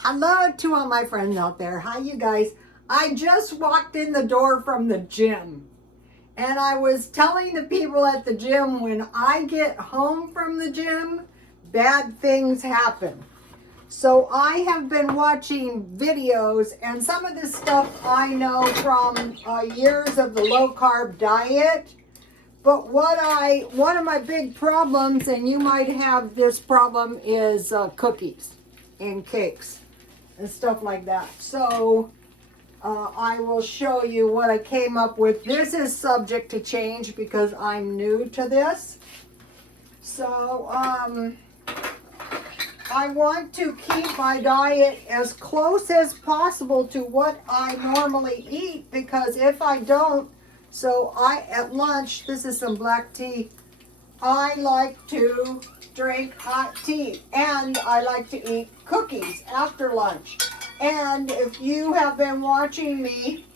Hello to all my friends out there. Hi, you guys. I just walked in the door from the gym, and I was telling the people at the gym, when I get home from the gym, bad things happen. So I have been watching videos, and some of this stuff I know from years of the low carb diet. But one of my big problems, and you might have this problem, is cookies and cakes and stuff like that. So I will show you what I came up with. This is subject to change because I'm new to this. So I want to keep my diet as close as possible to what I normally eat, because if I don't, at lunch, this is some black tea, I like to drink hot tea, and I like to eat cookies after lunch. And if you have been watching me,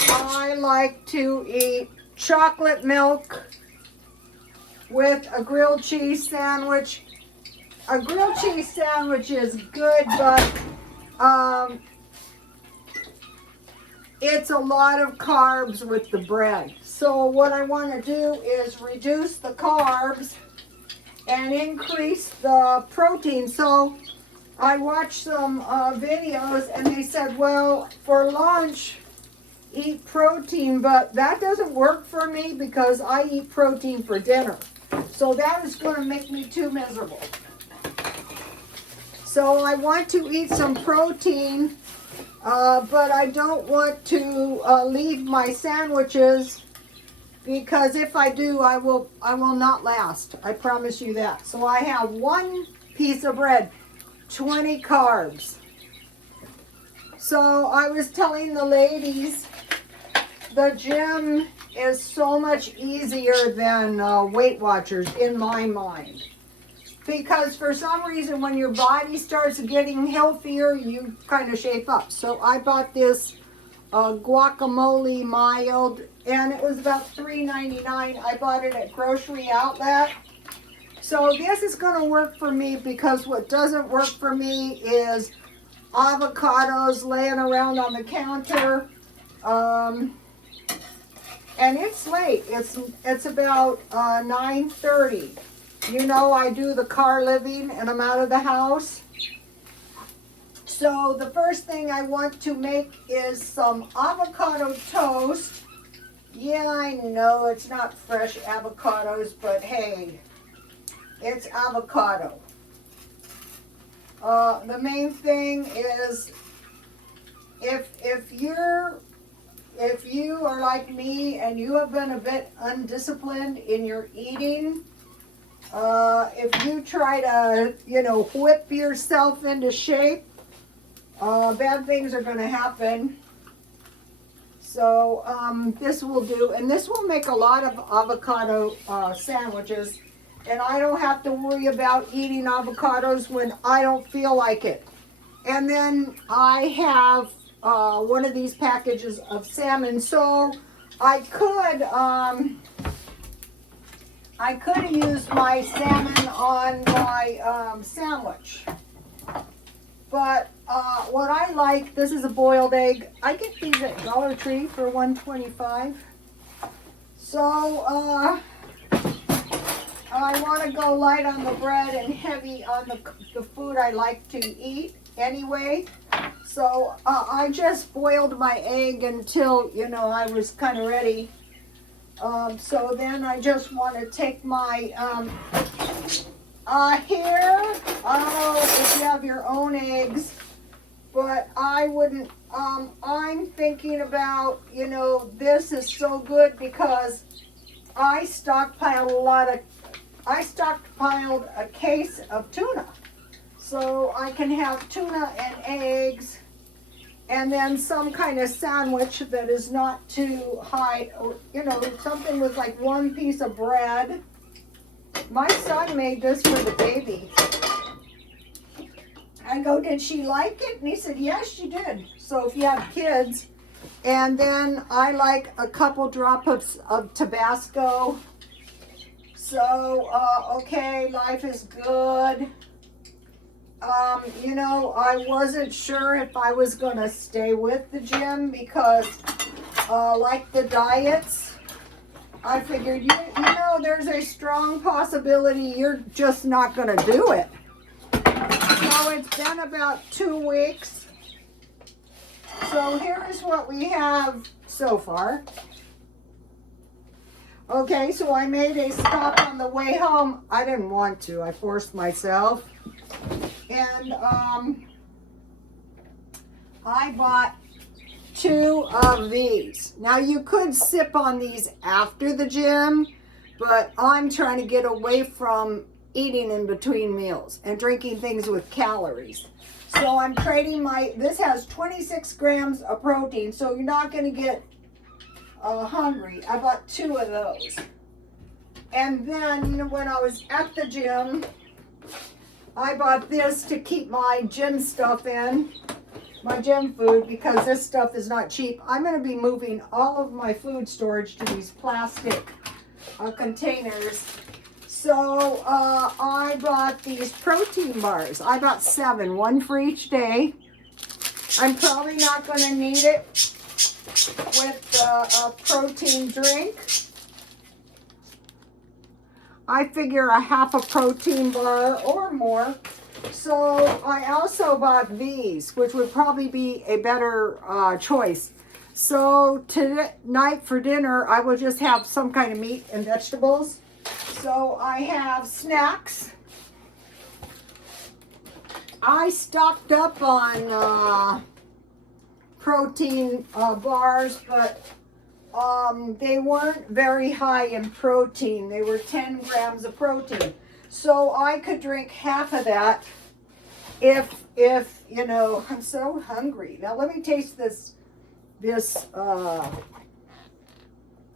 I like to eat chocolate milk with a grilled cheese sandwich. A grilled cheese sandwich is good, but it's a lot of carbs with the bread. So what I want to do is reduce the carbs and increase the protein. So I watched some videos, and they said, well, for lunch, eat protein, but that doesn't work for me because I eat protein for dinner. So that is going to make me too miserable. So I want to eat some protein, but I don't want to leave my sandwiches, because if I do, I will not last. I promise you that. So I have one piece of bread, 20 carbs. So I was telling the ladies, the gym is so much easier than Weight Watchers in my mind. Because for some reason, when your body starts getting healthier, you kind of shape up. So I bought this guacamole mild, and it was about $3.99. I bought it at Grocery Outlet. So this is going to work for me, because what doesn't work for me is avocados laying around on the counter. And it's late. It's about 9:30. You know, I do the car living and I'm out of the house. So the first thing I want to make is some avocado toast. Yeah, I know it's not fresh avocados, but hey, it's avocado. The main thing is, if you are like me and you have been a bit undisciplined in your eating, if you try to, whip yourself into shape, bad things are going to happen. So this will do, and this will make a lot of avocado sandwiches, and I don't have to worry about eating avocados when I don't feel like it. And then I have one of these packages of salmon, so I could use my salmon on my sandwich. But what I like, this is a boiled egg. I get these at Dollar Tree for $1.25. So I want to go light on the bread and heavy on the food I like to eat anyway. So I just boiled my egg until, I was kind of ready. So then I just want to take my, here, I don't know if you have your own eggs, but I wouldn't, I'm thinking about, this is so good because I stockpiled a case of tuna. So I can have tuna and eggs, and then some kind of sandwich that is not too high, or, something with like one piece of bread. My son made this for the baby. I go, did she like it? And he said, yes, she did. So if you have kids, and then I like a couple drops of Tabasco. So, okay, life is good. You know, I wasn't sure if I was going to stay with the gym because, like the diets, I figured, you know, there's a strong possibility you're just not going to do it. So it's been about 2 weeks. So here's what we have so far. Okay, so I made a stop on the way home. I didn't want to. I forced myself. And I bought 2 of these. Now you could sip on these after the gym, but I'm trying to get away from eating in between meals and drinking things with calories. So I'm trading this has 26 grams of protein, so you're not going to get hungry. I bought 2 of those. And then when I was at the gym, I bought this to keep my gym stuff in, my gym food, because this stuff is not cheap. I'm going to be moving all of my food storage to these plastic containers. So I bought these protein bars. I bought 7, 1 for each day. I'm probably not going to need it with a protein drink. I figure a half a protein bar or more. So I also bought these, which would probably be a better choice. So tonight for dinner, I will just have some kind of meat and vegetables. So I have snacks. I stocked up on protein bars, but they weren't very high in protein. They were 10 grams of protein. So I could drink half of that if you know, I'm so hungry. Now let me taste this,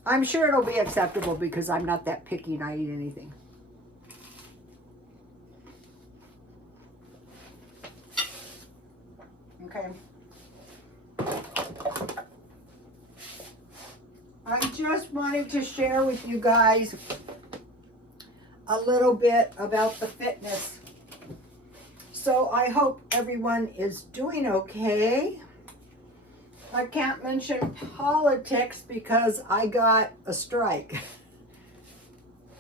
I'm sure it'll be acceptable because I'm not that picky and I eat anything. Okay. I just wanted to share with you guys a little bit about the fitness. So I hope everyone is doing okay. I can't mention politics because I got a strike.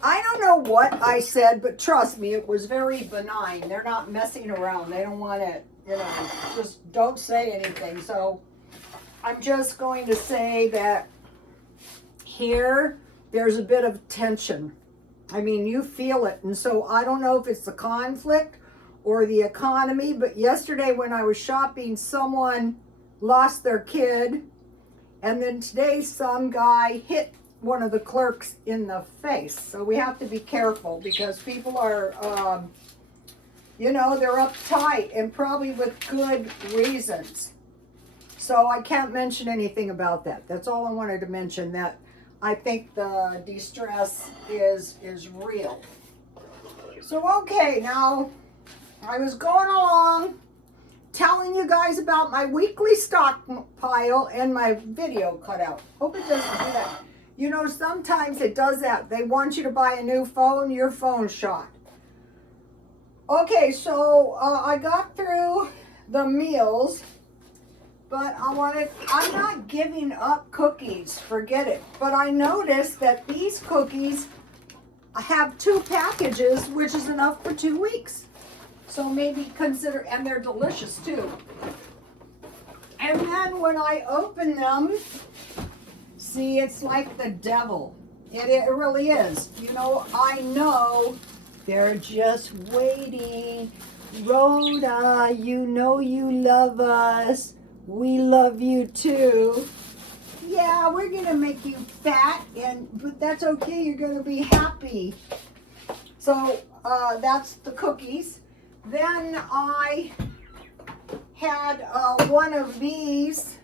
I don't know what I said, but trust me, it was very benign. They're not messing around. They don't want to, you know, just don't say anything. So I'm just going to say that here, there's a bit of tension. I mean, you feel it. And so I don't know if it's the conflict or the economy, but yesterday when I was shopping, someone lost their kid. And then today, some guy hit one of the clerks in the face. So we have to be careful because people are, you know, they're uptight and probably with good reasons. So I can't mention anything about that. That's all I wanted to mention, that I think the distress is real. So, okay, now I was going along telling you guys about my weekly stockpile and my video cutout. Hope it doesn't do that. You know, sometimes it does that. They want you to buy a new phone, your phone's shot. Okay, so I got through the meals. But I'm not giving up cookies, forget it. But I noticed that these cookies have 2 packages, which is enough for 2 weeks. So maybe consider, and they're delicious too. And then when I open them, see, it's like the devil. It really is. You know, I know they're just waiting. Rhoda, you know you love us. We love you too. Yeah, we're gonna make you fat, but that's okay. You're gonna be happy. So that's the cookies. Then I had one of these,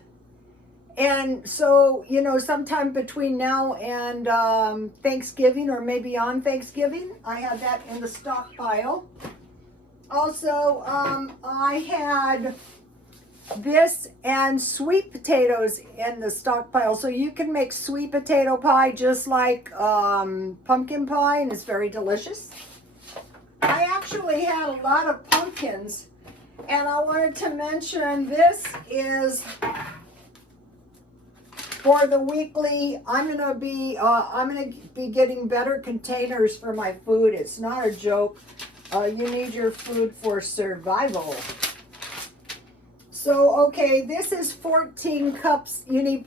and so you know, sometime between now and Thanksgiving, or maybe on Thanksgiving, I had that in the stockpile. Also, I had this and sweet potatoes in the stockpile. So you can make sweet potato pie just like pumpkin pie, and it's very delicious. I actually had a lot of pumpkins And I wanted to mention this is for the weekly. I'm gonna be getting better containers for my food. It's not a joke. You need your food for survival. So okay, this is 14 cups. You need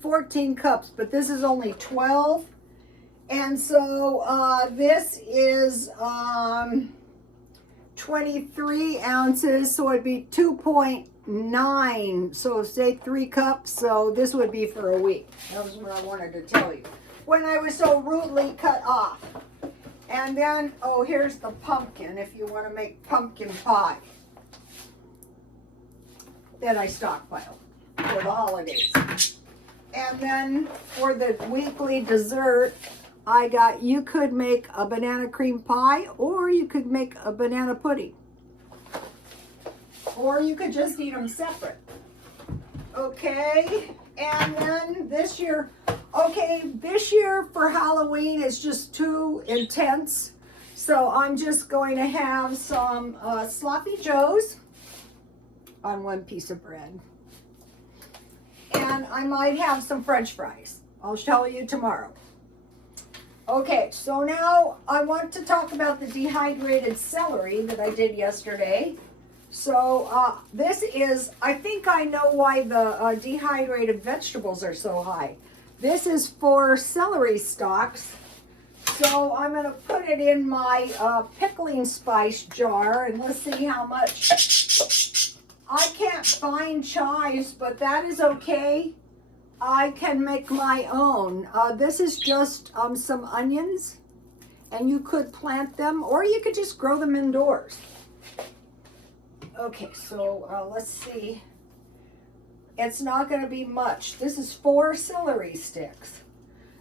14 cups, but this is only 12. And so this is 23 ounces, so it'd be 2.9. So say 3 cups. So this would be for a week. That was what I wanted to tell you when I was so rudely cut off. And then, oh, here's the pumpkin if you want to make pumpkin pie that I stockpiled for the holidays. And then for the weekly dessert, I got, you could make a banana cream pie, or you could make a banana pudding. Or you could just eat them separate. Okay, and then this year for Halloween is just too intense. So I'm just going to have some sloppy joes on one piece of bread. And I might have some French fries. I'll tell you tomorrow. Okay, so now I want to talk about the dehydrated celery that I did yesterday. So this is, I think I know why the dehydrated vegetables are so high. This is for celery stalks. So I'm going to put it in my pickling spice jar, and let's see how much. I can't find chives, but that is okay. I can make my own. This is just some onions, and you could plant them, or you could just grow them indoors. Okay, so let's see. It's not going to be much. This is 4 celery sticks.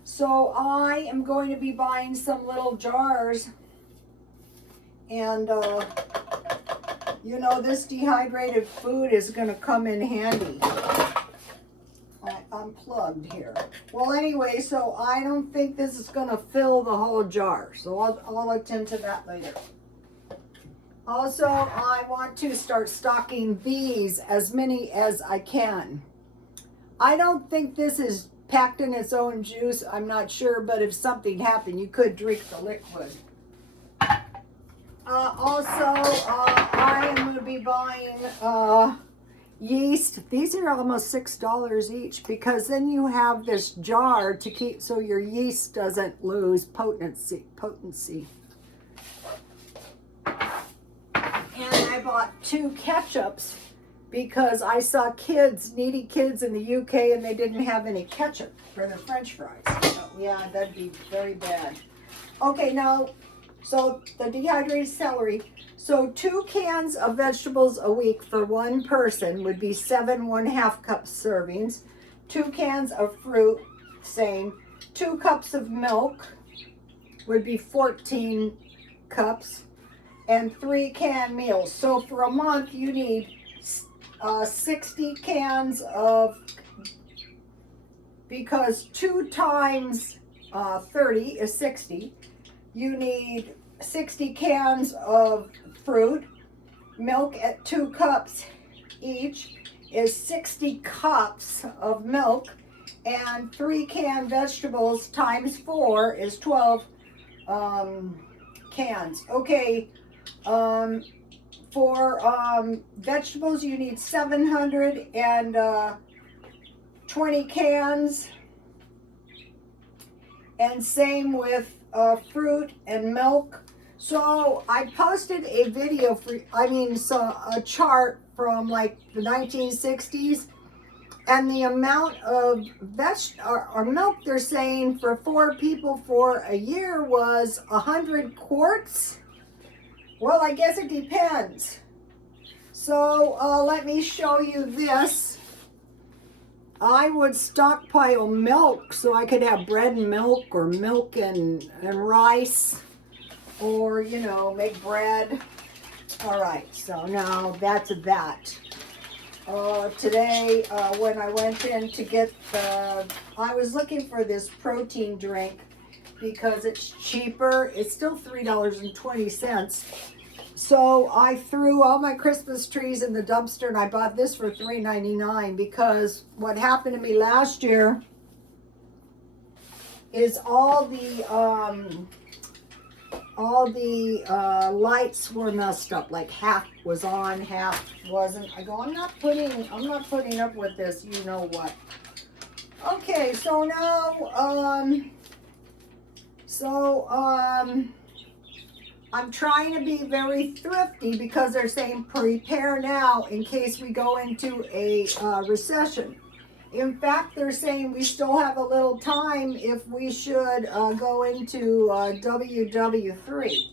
So I am going to be buying some little jars, and you know, this dehydrated food is going to come in handy. I unplugged here. Well, anyway, so I don't think this is going to fill the whole jar. So I'll attend to that later. Also, I want to start stocking these, as many as I can. I don't think this is packed in its own juice. I'm not sure, but if something happened, you could drink the liquid. I am going to be buying yeast. These are almost $6 each, because then you have this jar to keep so your yeast doesn't lose potency. And I bought 2 ketchups because I saw needy kids in the UK, and they didn't have any ketchup for their French fries. So, yeah, that'd be very bad. Okay, now, so the dehydrated celery. So 2 cans of vegetables a week for one person would be 7 1/2 cup servings. 2 cans of fruit, same. 2 cups of milk would be 14 cups. And 3 canned meals. So for a month, you need 60 cans of, because 2 times 30 is 60. You need 60 cans of fruit. Milk at 2 cups each is 60 cups of milk. And 3 canned vegetables times 4 is 12 cans. Okay. For vegetables, you need 720 cans, and same with fruit and milk. So I posted a video a chart from like the 1960s, and the amount of milk they're saying for 4 people for a year was 100 quarts. Well, I guess it depends. So let me show you this. I would stockpile milk so I could have bread and milk, or milk and rice, or, you know, make bread. All right, so now that's that. Today, when I went in to get I was looking for this protein drink because it's cheaper. It's still $3.20. So I threw all my Christmas trees in the dumpster, and I bought this for $3.99 because what happened to me last year is all the lights were messed up. Like half was on, half wasn't. I go, I'm not putting up with this. You know what? Okay, so now I'm trying to be very thrifty because they're saying prepare now in case we go into a recession. In fact, they're saying we still have a little time if we should go into WW3.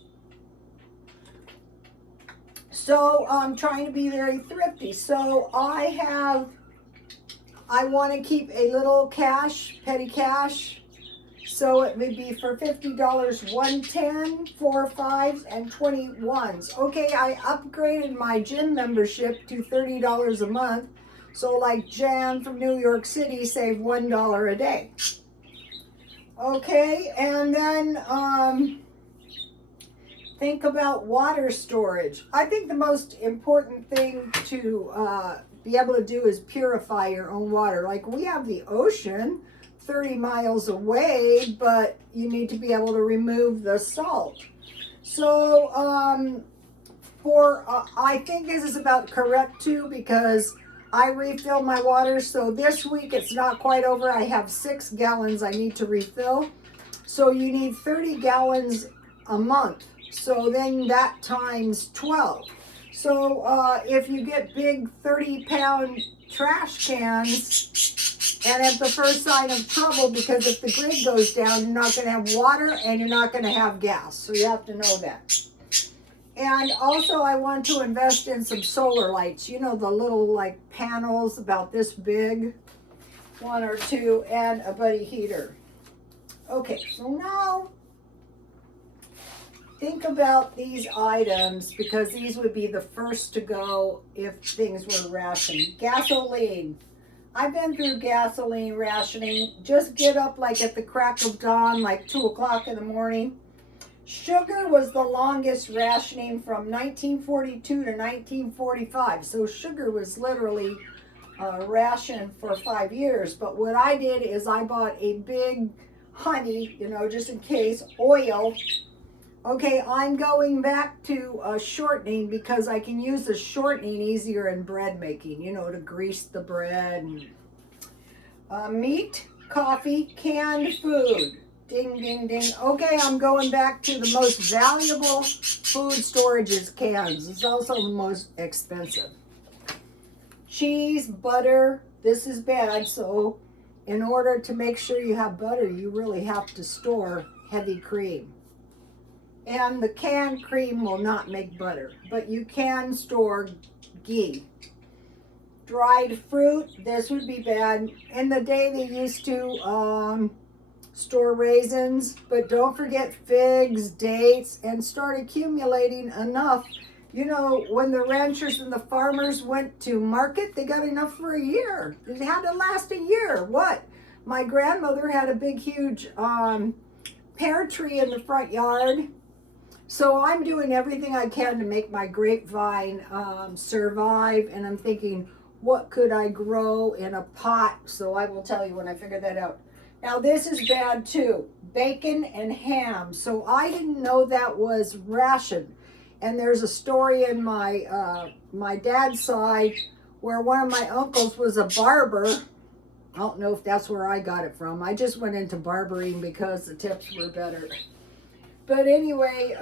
So I'm trying to be very thrifty. So I want to keep a little cash, petty cash. So it would be for $50, 110, 4 5s, and 21s. Okay, I upgraded my gym membership to $30 a month. So like Jan from New York City saved $1 a day. Okay, and then think about water storage. I think the most important thing to be able to do is purify your own water. Like we have the ocean 30 miles away, but you need to be able to remove the salt. So I think this is about correct too, because I refill my water. So this week it's not quite over. I have 6 gallons I need to refill. So you need 30 gallons a month. So then that times 12. So if you get big 30-pound trash cans, and at the first sign of trouble, because if the grid goes down, you're not going to have water and you're not going to have gas. So you have to know that. And also I want to invest in some solar lights. You know, the little like panels about this big, 1 or 2, and a buddy heater. Okay, so now think about these items, because these would be the first to go if things were rationed. Gasoline. I've been through gasoline rationing. Just get up like at the crack of dawn, like 2 o'clock in the morning. Sugar was the longest rationing from 1942 to 1945. So sugar was literally rationed for 5 years. But what I did is I bought a big honey, you know, just in case, oil. Okay, I'm going back to shortening because I can use the shortening easier in bread making, you know, to grease the bread. And, meat, coffee, canned food. Ding, ding, ding. Okay, I'm going back to the most valuable food storage is cans. It's also the most expensive. Cheese, butter, this is bad. So in order to make sure you have butter, you really have to store heavy cream. And the canned cream will not make butter, but you can store ghee. Dried fruit, this would be bad. In the day they used to store raisins, but don't forget figs, dates, and start accumulating enough. You know, when the ranchers and the farmers went to market, they got enough for a year. It had to last a year. What? My grandmother had a big, huge pear tree in the front yard. So I'm doing everything I can to make my grapevine survive, and I'm thinking, what could I grow in a pot? So I will tell you when I figure that out. Now this is bad too, bacon and ham. So I didn't know that was rationed. And there's a story in my my dad's side where one of my uncles was a barber. I don't know if that's where I got it from. I just went into barbering because the tips were better. But anyway,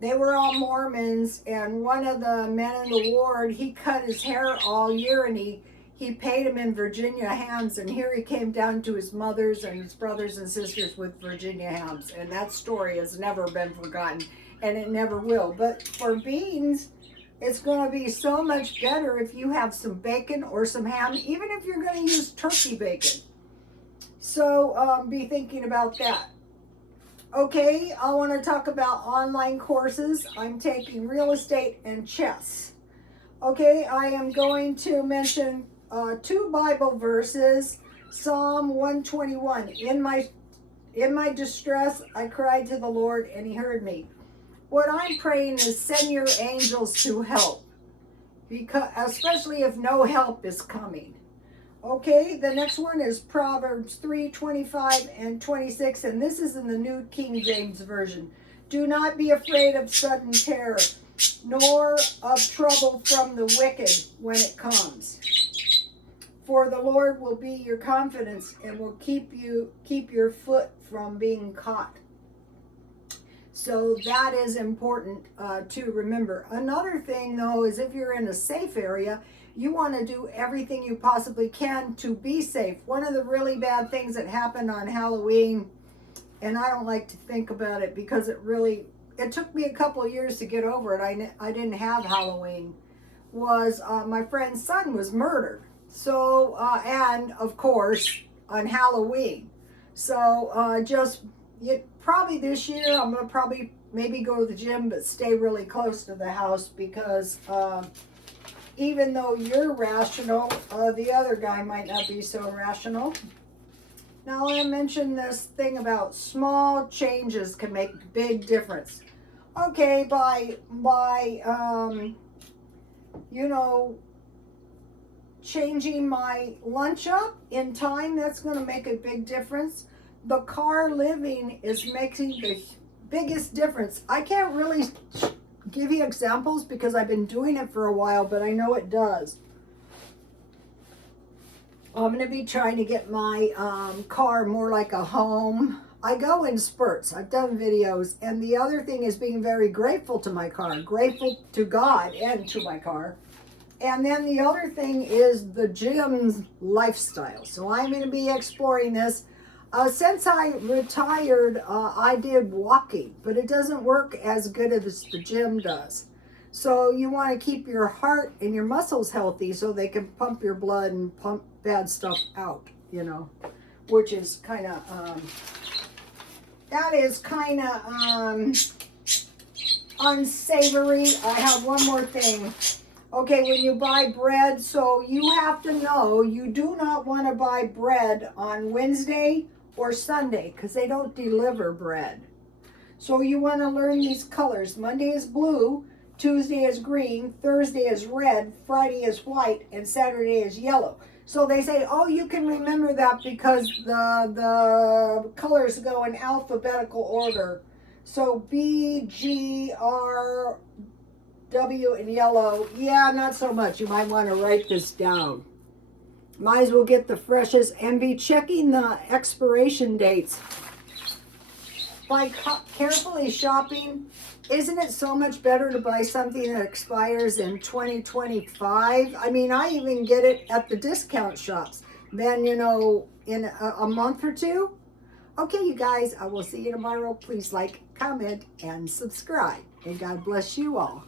they were all Mormons, and one of the men in the ward, he cut his hair all year, and he paid him in Virginia hams, and here he came down to his mother's and his brothers and sisters with Virginia hams, and that story has never been forgotten, and it never will. But for beans, it's going to be so much better if you have some bacon or some ham, even if you're going to use turkey bacon. So be thinking about that. Okay, I want to talk about online courses. I'm taking real estate and chess. Okay, I am going to mention 2 Bible verses. Psalm 121. In my distress, I cried to the Lord, and he heard me. what I'm praying is send your angels to help, because especially if no help is coming. Okay, the next one is Proverbs 3:25 and 26, and this is in the New King James Version. Do not be afraid of sudden terror, nor of trouble from the wicked when it comes. For the Lord will be your confidence and will keep your foot from being caught. So that is important to remember. Another thing, though, is if you're in a safe area, you want to do everything you possibly can to be safe. One of the really bad things that happened on Halloween, and I don't like to think about it because it took me a couple of years to get over it. I didn't have Halloween. Was my friend's son was murdered. So, and of course, on Halloween. So, probably this year, I'm going to probably maybe go to the gym, but stay really close to the house because even though you're rational, the other guy might not be so rational. Now, I mentioned this thing about small changes can make a big difference. Okay, by changing my lunch up in time, that's going to make a big difference. The car living is making the biggest difference. I can't really give you examples because I've been doing it for a while, but I know it does. I'm going to be trying to get my car more like a home. I go in spurts. I've done videos. And the other thing is being very grateful to my car, grateful to God and to my car. And then the other thing is the gym's lifestyle. So I'm going to be exploring this. Since I retired, I did walking, but it doesn't work as good as the gym does. So you want to keep your heart and your muscles healthy so they can pump your blood and pump bad stuff out, which is kind of, unsavory. I have one more thing. Okay, when you buy bread, so you have to know you do not want to buy bread on Wednesday or Sunday because they don't deliver bread. So you want to learn these colors. Monday is blue, Tuesday is green, Thursday is red, Friday is white, and Saturday is yellow. So they say, oh, you can remember that because the colors go in alphabetical order. So B, G, R, W, and yellow. Yeah, not so much. You might want to write this down. Might as well get the freshest and be checking the expiration dates. By carefully shopping, isn't it so much better to buy something that expires in 2025? I mean, I even get it at the discount shops. Then, in a month or two. Okay, you guys, I will see you tomorrow. Please like, comment, and subscribe. And God bless you all.